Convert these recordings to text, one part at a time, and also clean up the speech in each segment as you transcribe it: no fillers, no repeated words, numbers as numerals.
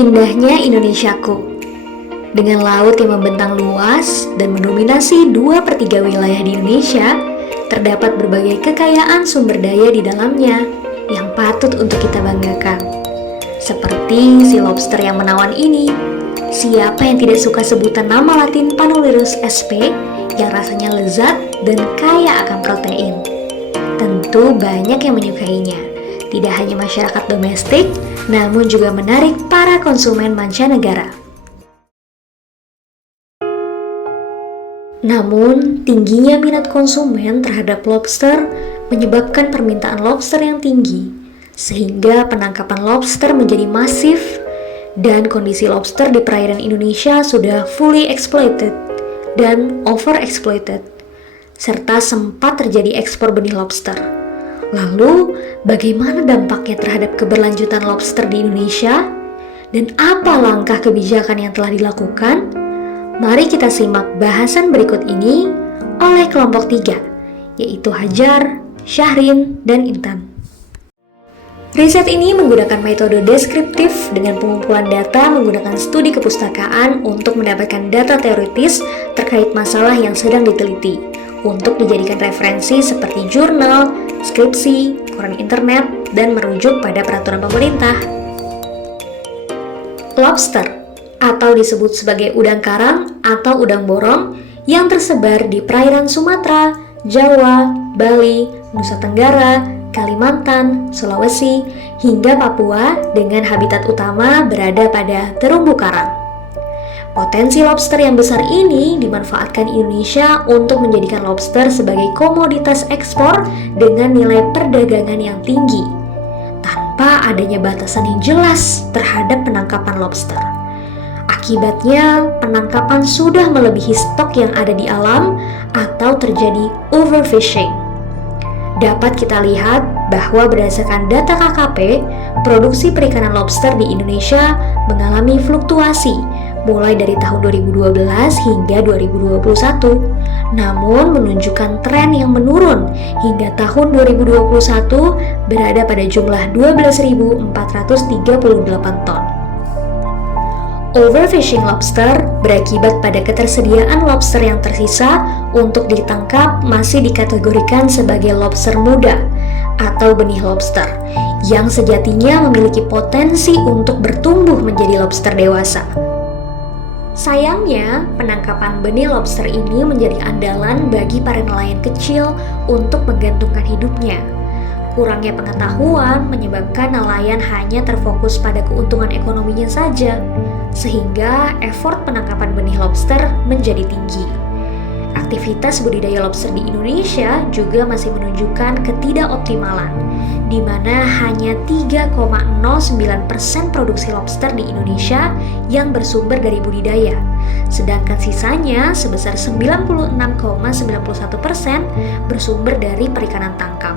Indahnya Indonesiaku. Dengan laut yang membentang luas dan mendominasi 2/3 wilayah di Indonesia, terdapat berbagai kekayaan sumber daya di dalamnya yang patut untuk kita banggakan. Seperti si lobster yang menawan ini. Siapa yang tidak suka sebutan nama latin Panulirus sp yang rasanya lezat dan kaya akan protein? Tentu banyak yang menyukainya. Tidak hanya masyarakat domestik, namun juga menarik para konsumen mancanegara. Namun, tingginya minat konsumen terhadap lobster menyebabkan permintaan lobster yang tinggi, sehingga penangkapan lobster menjadi masif dan kondisi lobster di perairan Indonesia sudah fully exploited dan overexploited, serta sempat terjadi ekspor benih lobster. Lalu, bagaimana dampaknya terhadap keberlanjutan lobster di Indonesia? Dan apa langkah kebijakan yang telah dilakukan? Mari kita simak bahasan berikut ini oleh kelompok 3, yaitu Hajar, Syahrin, dan Intan. Riset ini menggunakan metode deskriptif dengan pengumpulan data menggunakan studi kepustakaan untuk mendapatkan data teoritis terkait masalah yang sedang diteliti, untuk dijadikan referensi seperti jurnal, skripsi, koran internet, dan merujuk pada peraturan pemerintah. Lobster, atau disebut sebagai udang karang atau udang borong, yang tersebar di perairan Sumatera, Jawa, Bali, Nusa Tenggara, Kalimantan, Sulawesi, hingga Papua dengan habitat utama berada pada terumbu karang. Potensi lobster yang besar ini dimanfaatkan Indonesia untuk menjadikan lobster sebagai komoditas ekspor dengan nilai perdagangan yang tinggi, tanpa adanya batasan yang jelas terhadap penangkapan lobster. Akibatnya, penangkapan sudah melebihi stok yang ada di alam atau terjadi overfishing. Dapat kita lihat bahwa berdasarkan data KKP, produksi perikanan lobster di Indonesia mengalami fluktuasi mulai dari tahun 2012 hingga 2021, namun menunjukkan tren yang menurun hingga tahun 2021 berada pada jumlah 12.438 ton. Overfishing lobster berakibat pada ketersediaan lobster yang tersisa untuk ditangkap masih dikategorikan sebagai lobster muda atau benih lobster yang sejatinya memiliki potensi untuk bertumbuh menjadi lobster dewasa. Sayangnya, penangkapan benih lobster ini menjadi andalan bagi para nelayan kecil untuk menggantungkan hidupnya. Kurangnya pengetahuan menyebabkan nelayan hanya terfokus pada keuntungan ekonominya saja, sehingga effort penangkapan benih lobster menjadi tinggi. Aktivitas budidaya lobster di Indonesia juga masih menunjukkan ketidakoptimalan, di mana hanya 3,09% produksi lobster di Indonesia yang bersumber dari budidaya, sedangkan sisanya sebesar 96,91% bersumber dari perikanan tangkap.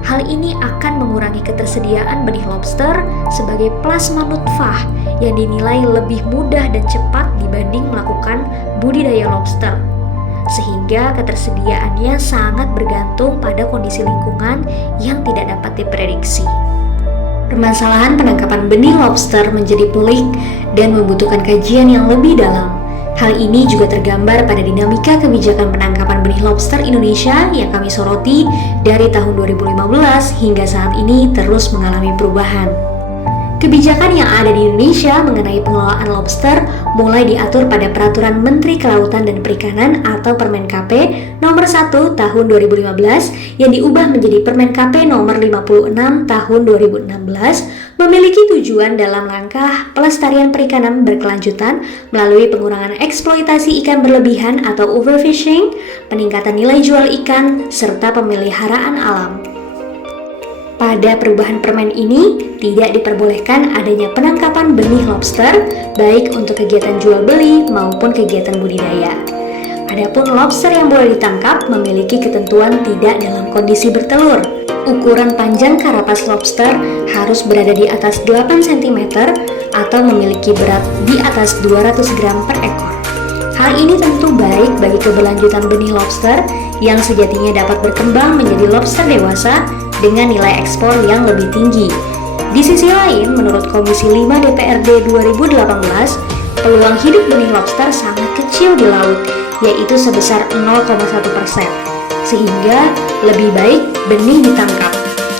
Hal ini akan mengurangi ketersediaan benih lobster sebagai plasma nutfah yang dinilai lebih mudah dan cepat dibanding melakukan budidaya lobster, sehingga ketersediaannya sangat bergantung pada kondisi lingkungan yang tidak dapat diprediksi. Permasalahan penangkapan benih lobster menjadi pelik dan membutuhkan kajian yang lebih dalam. Hal ini juga tergambar pada dinamika kebijakan penangkapan benih lobster Indonesia yang kami soroti dari tahun 2015 hingga saat ini terus mengalami perubahan. Kebijakan yang ada di Indonesia mengenai pengelolaan lobster mulai diatur pada Peraturan Menteri Kelautan dan Perikanan atau Permen KP nomor 1 tahun 2015 yang diubah menjadi Permen KP nomor 56 tahun 2016, memiliki tujuan dalam langkah pelestarian perikanan berkelanjutan melalui pengurangan eksploitasi ikan berlebihan atau overfishing, peningkatan nilai jual ikan, serta pemeliharaan alam. Pada perubahan permen ini, tidak diperbolehkan adanya penangkapan benih lobster, baik untuk kegiatan jual beli maupun kegiatan budidaya. Adapun lobster yang boleh ditangkap memiliki ketentuan tidak dalam kondisi bertelur. Ukuran panjang karapas lobster harus berada di atas 8 cm atau memiliki berat di atas 200 gram per ekor. Hal ini tentu baik bagi keberlanjutan benih lobster yang sejatinya dapat berkembang menjadi lobster dewasa dengan nilai ekspor yang lebih tinggi. Di sisi lain, menurut Komisi 5 DPRD 2018, peluang hidup benih lobster sangat kecil di laut, yaitu sebesar 0,1%, sehingga lebih baik benih ditangkap,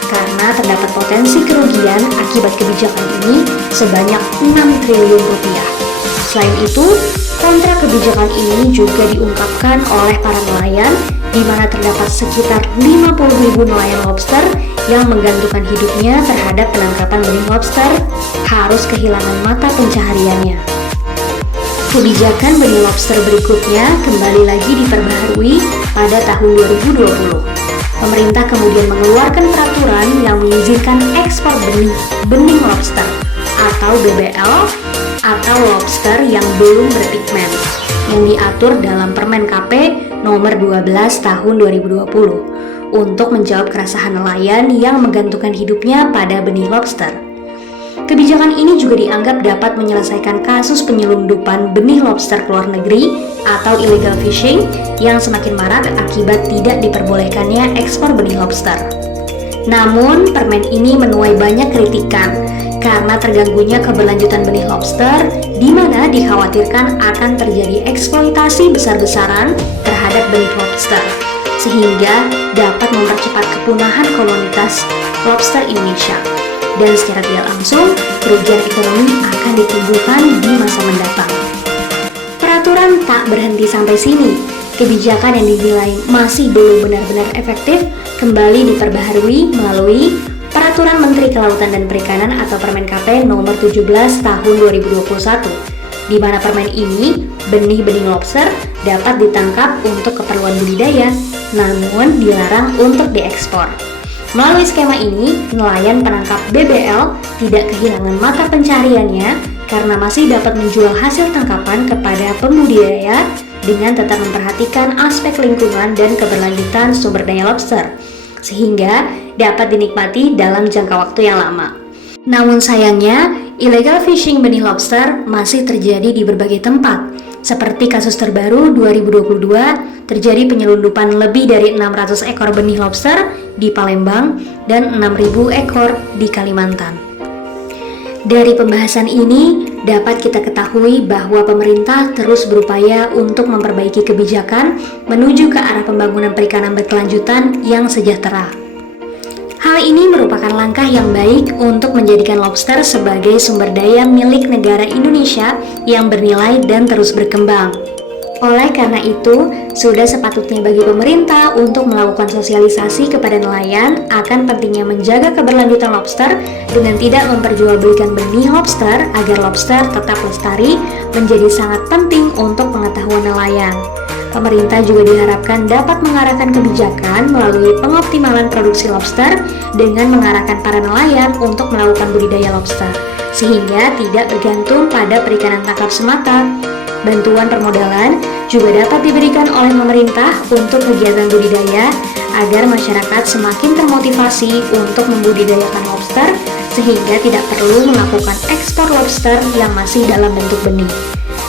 karena terdapat potensi kerugian akibat kebijakan ini sebanyak 6 triliun rupiah. Selain itu, kontra kebijakan ini juga diungkapkan oleh para nelayan, di mana terdapat sekitar 50.000 nelayan lobster yang menggantungkan hidupnya terhadap penangkapan benih lobster harus kehilangan mata pencahariannya. Kebijakan benih lobster berikutnya kembali lagi diperbaharui pada tahun 2020. Pemerintah kemudian mengeluarkan peraturan yang mengizinkan ekspor benih lobster atau BBL atau lobster yang belum berpigmen yang diatur dalam Permen KP nomor 12 tahun 2020 untuk menjawab keresahan nelayan yang menggantungkan hidupnya pada benih lobster. Kebijakan ini juga dianggap dapat menyelesaikan kasus penyelundupan benih lobster ke luar negeri atau illegal fishing yang semakin marak akibat tidak diperbolehkannya ekspor benih lobster. Namun, permen ini menuai banyak kritikan karena terganggunya keberlanjutan benih lobster, di mana dikhawatirkan akan terjadi eksploitasi besar-besaran terhadap benih lobster, sehingga dapat mempercepat kepunahan komunitas lobster Indonesia. Dan secara tidak langsung, kerugian ekonomi akan ditimbulkan di masa mendatang. Peraturan tak berhenti sampai sini. Kebijakan yang dinilai masih belum benar-benar efektif kembali diperbaharui melalui Peraturan Menteri Kelautan dan Perikanan atau Permen KP nomor 17 tahun 2021, di mana permen ini benih-benih lobster dapat ditangkap untuk keperluan budidaya, namun dilarang untuk diekspor. Melalui skema ini, nelayan penangkap BBL tidak kehilangan mata pencahariannya karena masih dapat menjual hasil tangkapan kepada pembudidaya dengan tetap memperhatikan aspek lingkungan dan keberlanjutan sumber daya lobster, sehingga dapat dinikmati dalam jangka waktu yang lama. Namun sayangnya, illegal fishing benih lobster masih terjadi di berbagai tempat. Seperti kasus terbaru 2022, terjadi penyelundupan lebih dari 600 ekor benih lobster di Palembang dan 6.000 ekor di Kalimantan. Dari pembahasan ini, dapat kita ketahui bahwa pemerintah terus berupaya untuk memperbaiki kebijakan menuju ke arah pembangunan perikanan berkelanjutan yang sejahtera. Hal ini merupakan langkah yang baik untuk menjadikan lobster sebagai sumber daya milik negara Indonesia yang bernilai dan terus berkembang. Oleh karena itu, sudah sepatutnya bagi pemerintah untuk melakukan sosialisasi kepada nelayan akan pentingnya menjaga keberlanjutan lobster dengan tidak memperjualbelikan benih lobster agar lobster tetap lestari menjadi sangat penting untuk pengetahuan nelayan. Pemerintah juga diharapkan dapat mengarahkan kebijakan melalui pengoptimalan produksi lobster dengan mengarahkan para nelayan untuk melakukan budidaya lobster, sehingga tidak bergantung pada perikanan tangkap semata. Bantuan permodalan juga dapat diberikan oleh pemerintah untuk kegiatan budidaya agar masyarakat semakin termotivasi untuk membudidayakan lobster sehingga tidak perlu melakukan ekspor lobster yang masih dalam bentuk benih.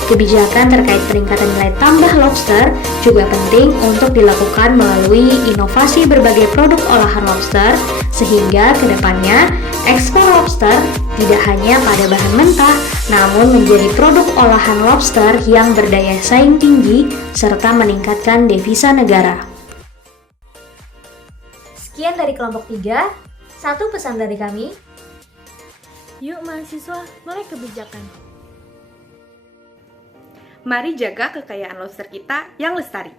Kebijakan terkait peningkatan nilai tambah lobster juga penting untuk dilakukan melalui inovasi berbagai produk olahan lobster sehingga kedepannya ekspor lobster tidak hanya pada bahan mentah namun menjadi produk olahan lobster yang berdaya saing tinggi serta meningkatkan devisa negara. Sekian dari kelompok 3, satu pesan dari kami. Yuk mahasiswa, melek kebijakan. Mari jaga kekayaan lobster kita yang lestari.